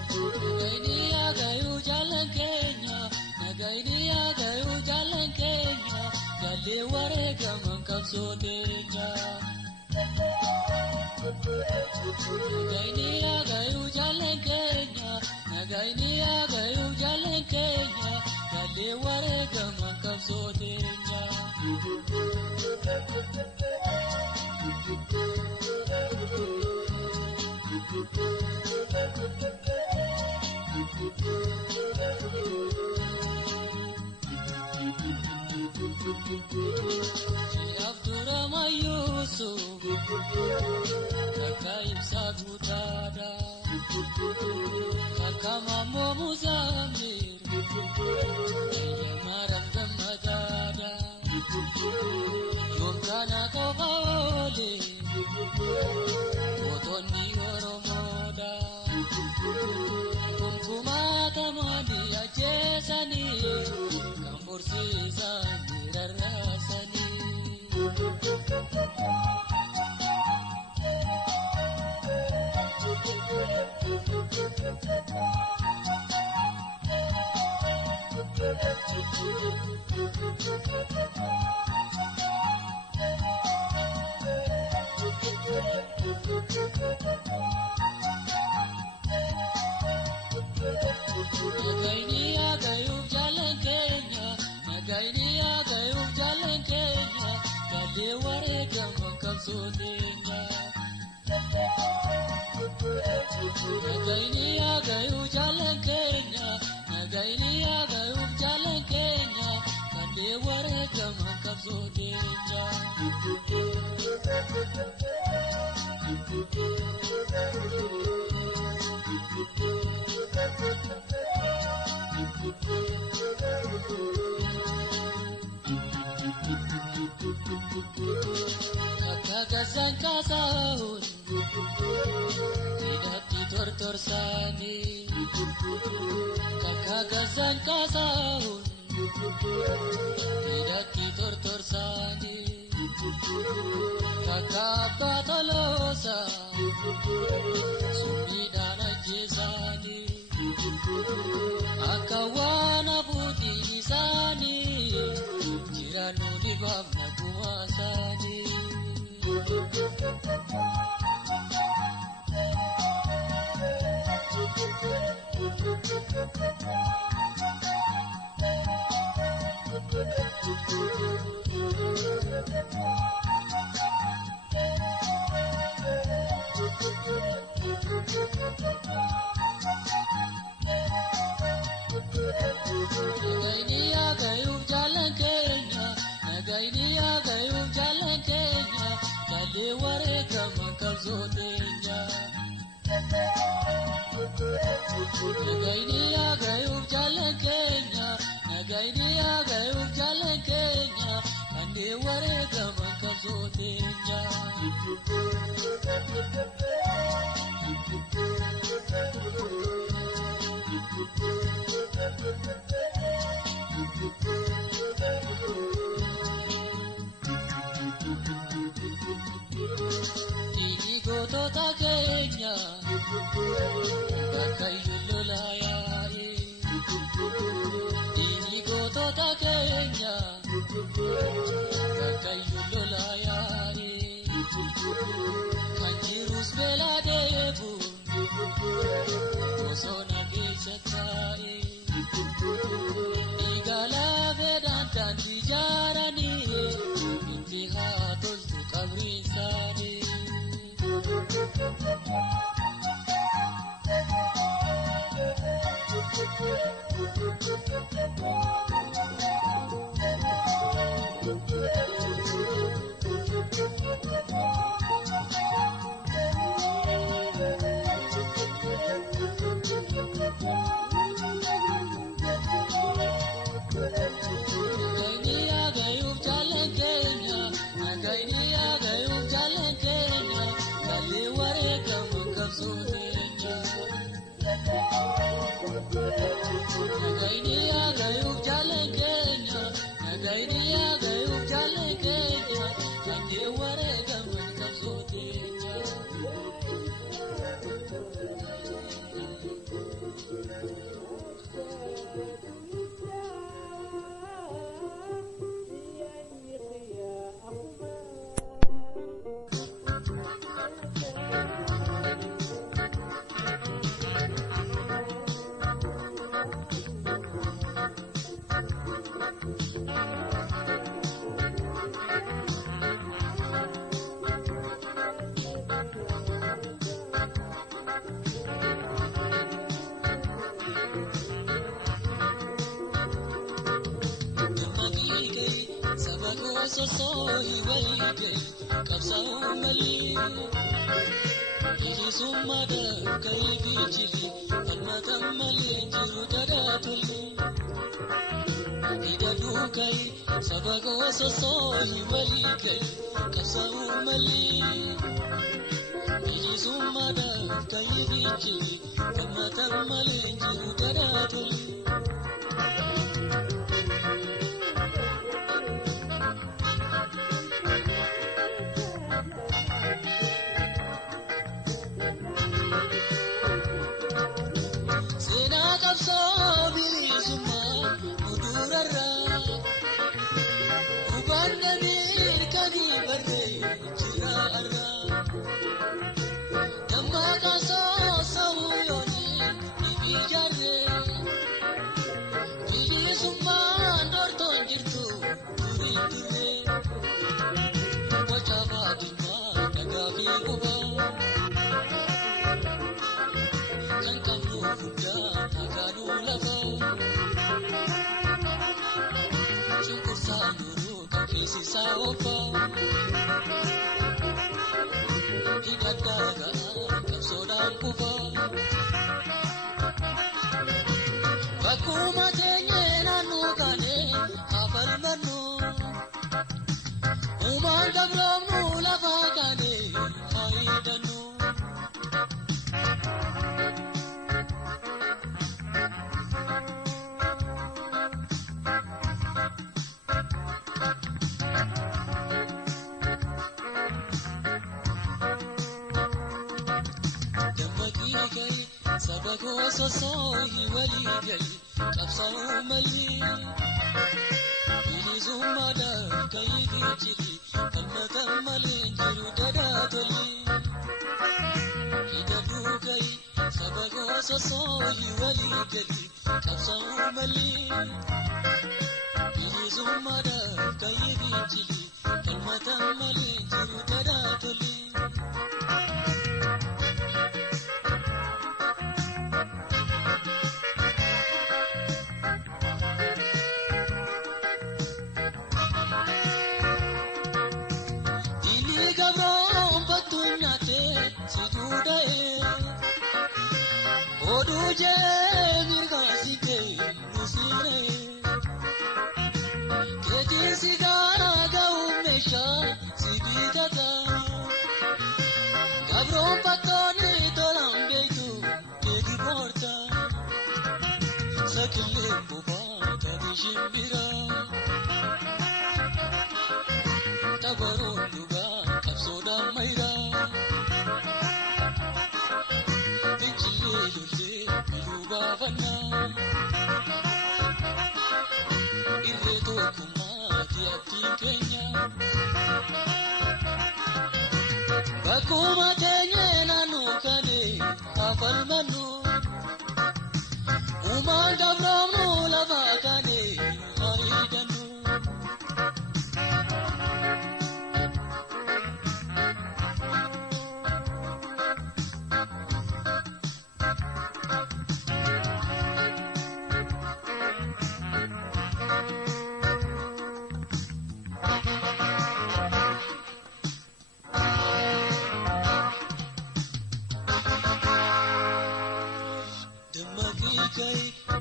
Nagainia gayu jalan Kenya, Nagainia gayu jalan Kenya, Gali warega mangkapsodenya. Nagainia gayu jalan Kenya, Nagainia gayu jalan Kenya, Gali warega mangkapsodenya. Abdurrahman Yusuf Kakaib Sagutada Kakamamu Muzamir Yamaram Damadada Yomkana Kovaole Otoni Oromoda Kumkumata Madi Ajesani Kampursizani Rarasani Nagainia gayu jalan Kenya, Nagainia gayu jalan Kenya, Gali warega mangkapsodenya. Nagainia gayu jalan Kenya, Nagainia gayu jalan Kenya, Gali warega mangkapsodenya. Kakagazan kasahun tidak ditor-tor sani. Kakagazan kasahun tidak ditor-tor sani. Kakabatalosa sumidana jesani. Akawana buti sani, jiranu di bawah kuasani. Nagainia gayu jalan Kenya, Nagainia gayu jalan Kenya, Gali warega mangkapsodenya. Nagainia gayu jalan Kenya, Nagainia gayu jalan Kenya, Gali warega mangkapsodenya. Ini kota Kenya, Bakayulolayai. Ini kota Kenya, Bakayulolayai. Kanjirus bela debu, Osona kechatai. Igala vedantan dijarani, intihatul tu kabrisani. Nagainia gayu jalan Kenya, Nagainia gayu jalan Kenya, Gali warega mangkapsodenya. Nagainia gayu jalan Kenya, Nagainia gayu jalan Kenya, Gali warega mangkapsodenya. sosohi walige kapsau mali ili sumada kai bichili almatam mali jiru tadatuli ida dukai sabago sosohi walige kapsau mali ili sumada kai bichili almatam mali jiru tadatuli sosohi walige kapsau mali ili zumada kai bichili almatam mali jiru tadatuli ida dukai sabago sosohi walige kapsau mali ili zumada kai bichili almatam mali jiru tadatuli Bakuma tenye nanu kane afal manu umal dabromu lava kane haidanu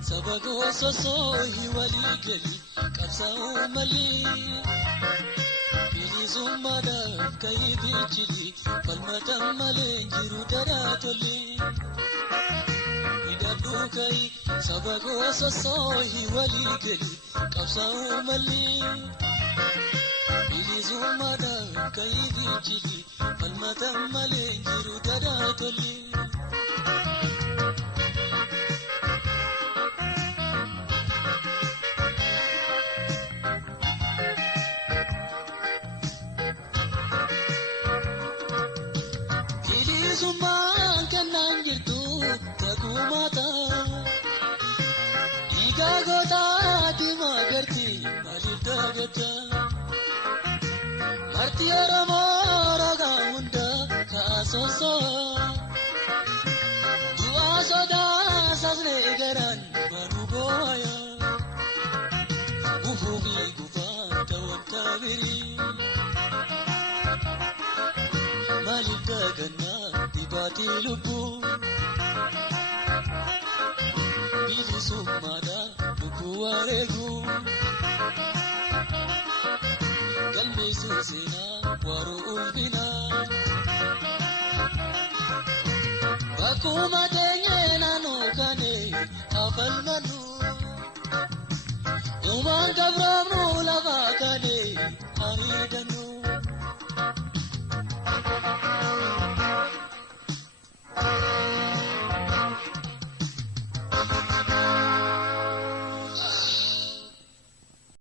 sabago sosohi walige kapsau mali ili zumada kai bichili almatam mali jiru tadatuli ida dukai sabago sosohi walige kapsau mali ili zumada kai bichili almatam mali jiru tadatuli Suman kanan jirtu tagumata ida gota di magarti malita gata marti aramora gaunda kasoso dua soda sasne garan manugoya ufugi gufa tawan kabiri Malif dagana dibati lubu Bili sumada lubu waregu Galme susina waru ulbina Bakuma denye nanu kane afal manu Uman kabramnu lava kane hamidanu